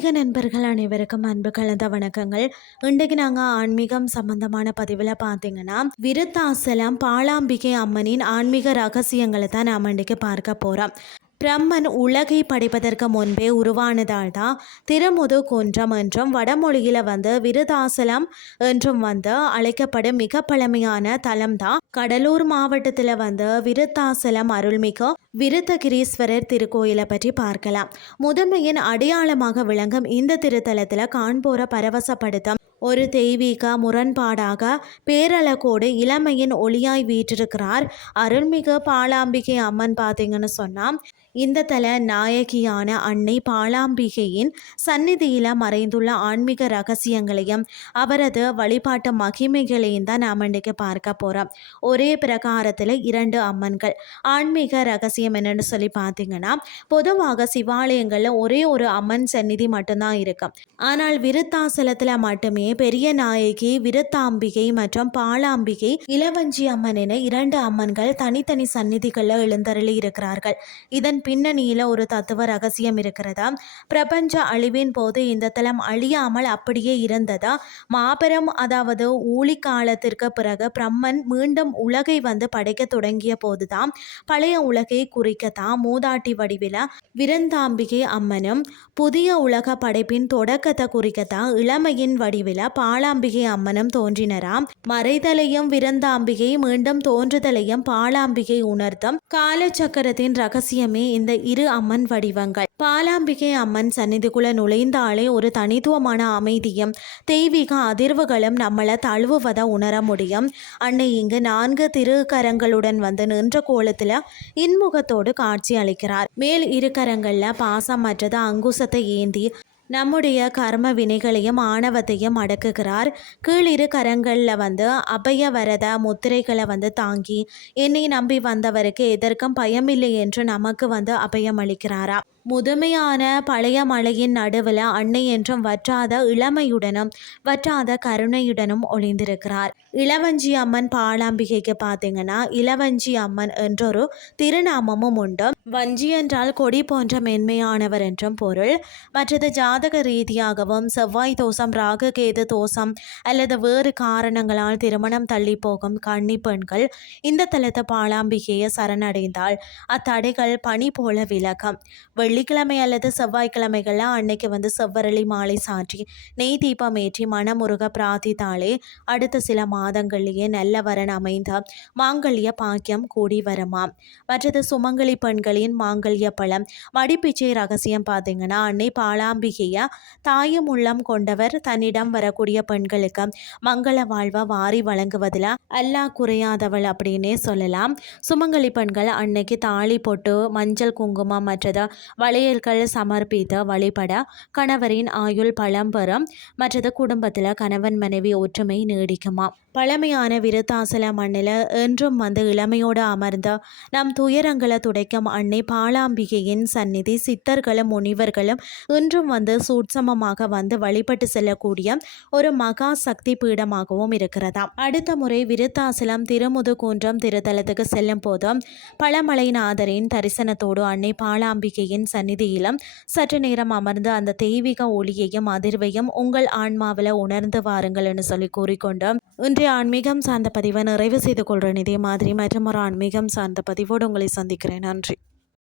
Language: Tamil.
ஆன்மீக நண்பர்கள் அனைவருக்கும் அன்பு கலந்த வணக்கங்கள். இன்றைக்கு நாங்கள் ஆன்மீகம் சம்பந்தமான பதிவில் பார்த்தீங்கன்னா விருத்தாசலம் பாலாம்பிகை அம்மனின் ஆன்மீக ரகசியங்களை தான் நாம் இன்றைக்கு பார்க்க போகிறோம். பிரம்மன் உலகை படைப்பதற்கு முன்பே உருவானதால் தான் திருமுதுகுன்றம் என்றும் வடமொழியில் விருதாசலம் என்றும் அழைக்கப்படும் மிக பழமையான தலம் தான் கடலூர் மாவட்டத்தில் விருத்தாசலம் அருள்மிகு விருத்தகிரீஸ்வரர் திருக்கோயிலை பற்றி பார்க்கலாம். முதன்மையின் அடையாளமாக விளங்கும் இந்த திருத்தலத்தில் காண்போரை பரவசப்படுத்தும் ஒரு தெய்வீக முரண்பாடாக பேரழகோடு இளமையின் ஒளியாய் வீற்றிருக்கிறார் அருள்மிகு பாலாம்பிகை அம்மன். பார்த்தீங்கன்னு சொன்னால் இந்த தல நாயகியான அன்னை பாலாம்பிகையின் சந்நிதியில் மறைந்துள்ள ஆன்மீக ரகசியங்களையும் அவரது வழிபாட்டு மகிமைகளையும் தான் நாம் இன்றைக்கு பார்க்க போகிறோம். ஒரே பிரகாரத்தில் இரண்டு அம்மன்கள். ஆன்மீக ரகசியம் என்னன்னு சொல்லி பார்த்தீங்கன்னா, பொதுவாக சிவாலயங்களில் ஒரே ஒரு அம்மன் சந்நிதி மட்டும்தான் இருக்கும். ஆனால் விருத்தாசலத்தில் மட்டுமே பெரிய நாயகி விருத்தாம்பிகை மற்றும் பாலாம்பிகை இளவஞ்சி அம்மன் என இரண்டு அம்மன்கள் தனித்தனி சந்நிதிகளில் எழுந்தருளி இருக்கிறார்கள். இதன் பின்னணியில் ஒரு தத்துவ ரகசியம் இருக்கிறதா. பிரபஞ்ச அழிவின் போது இந்த தலம் அழியாமல் அப்படியே இருந்ததா. மாபெரும் அதாவது ஊழி காலத்திற்கு பிறகு பிரம்மன் மீண்டும் உலகை படைக்க தொடங்கிய போதுதான் பழைய உலகை குறிக்கத்தான் மூதாட்டி வடிவில் விருந்தாம்பிகை அம்மனும், புதிய உலக படைப்பின் தொடக்கத்தை குறிக்கத்தான் இளமையின் வடிவில் பாலாம்பிகை அம்மனும் தோன்றினராம். மறைதலையும் விருந்தாம்பிகை மீண்டும் தோன்றுதலையும் பாலாம்பிகை உணர்த்தும் காலச்சக்கரத்தின் ரகசியமே இந்த இரு அம்மன் வடிவங்கள். பாலாம்பிகை அம்மன் சந்நிதிக்குள்ள நுழைந்தாலே ஒரு தனித்துவமான அமைதியும் தெய்வீக அதிர்வுகளும் நம்மளை தழுவுவதை உணர முடியும். அன்னை இங்கு 4 திருக்கரங்களுடன் நின்ற கோலத்தில் இன்முகத்தோடு காட்சி அளிக்கிறார். மேல் இரு கரங்களில் பாசம் மற்றது அங்குசத்தை ஏந்தி நம்முடைய கர்ம வினைகளையும் ஆணவத்தையும் அடக்குகிறார். கீழிரு கரங்களில் அபய வரத முத்திரைகளை தாங்கி என்னை நம்பி வந்தவருக்கு எதற்கும் பயமில்லை என்று நமக்கு அபயம் அளிக்கிறாரா. முதுமையான பழைய மலையின் நடுவில் அன்னை என்றும் வற்றாத இளமையுடனும் வற்றாத கருணையுடனும் ஒளிந்திருக்கிறார். இளவஞ்சி அம்மன் பாலாம்பிகைக்கு பார்த்தீங்கன்னா இளவஞ்சி அம்மன் என்றொரு திருநாமமும் உண்டு. வஞ்சி என்றால் கொடி போன்ற மென்மையானவர் என்றும் பொருள். மற்றது ஜாதக ரீதியாகவும் செவ்வாய் தோஷம், ராகு கேது தோஷம் அல்லது வேறு காரணங்களால் திருமணம் தள்ளி போகும் கன்னி பெண்கள் இந்த தலத்தை பாலாம்பிகையை சரணடைந்தால் அத்தடைகள் பனி போல விலகும். வெள்ளிக்கிழமை அல்லது செவ்வாய்க்கிழமைகளில் அன்னைக்கு செவ்வரளி மாலை சாற்றி நெய் தீபம் ஏற்றி மனமுருக பிரார்த்தித்தாலே அடுத்த சில மாதங்களிலேயே நல்ல வரன் அமைந்த மாங்கல்ய பாக்கியம் கூடி வருமாம். மற்றது சுமங்கலி பெண்களின் மாங்கல்ய பழம் மடிப்பிச்சை ரகசியம் பார்த்தீங்கன்னா, அன்னை பாலாம்பிகைய தாயும் உள்ளம் கொண்டவர் தன்னிடம் வரக்கூடிய பெண்களுக்கு மங்கள வாழ்வை வாரி வழங்குவதில் அல்லாஹ் குறையாதவள் அப்படின்னே சொல்லலாம். சுமங்கலி பெண்கள் அன்னைக்கு தாலி போட்டு மஞ்சள் குங்குமம் மற்றது வளையல்கள் சமர்ப்பித்து வழிபட கணவரின் ஆயுள் பலம் பெறும். மற்றது குடும்பத்தில் கணவன் மனைவி ஒற்றுமை நீடிக்குமா. பழமையான விருத்தாசல மண்ணில் என்றும் இளமையோடு அமர்ந்த நம் துயரங்களை துடைக்கும் அன்னை பாலாம்பிகையின் சந்நிதி சித்தர்களும் முனிவர்களும் இன்றும் சூட்சமமாக வழிபட்டு செல்லக்கூடிய ஒரு மகா சக்தி பீடமாகவும் இருக்கிறதா. அடுத்த முறை விருத்தாசலம் திருமுதுகுன்றம் திருத்தலத்துக்கு செல்லும் போதும் பழமலைநாதரின் தரிசனத்தோடு அன்னை பாலாம்பிகையின் சந்நிதியிலும் சற்று நேரம் அமர்ந்து அந்த தெய்வீக ஒளியையும் அதிர்வையும் உங்கள் ஆன்மாவில் உணர்ந்து வாருங்கள் சொல்லி கூறிக்கொண்டு இன்றைய ஆன்மீகம் சார்ந்த பதிவை நிறைவு செய்து கொள்கிறேன். இதே மாதிரி மற்றும் ஒரு ஆன்மீகம் சார்ந்த பதிவோடு உங்களை சந்திக்கிறேன். நன்றி.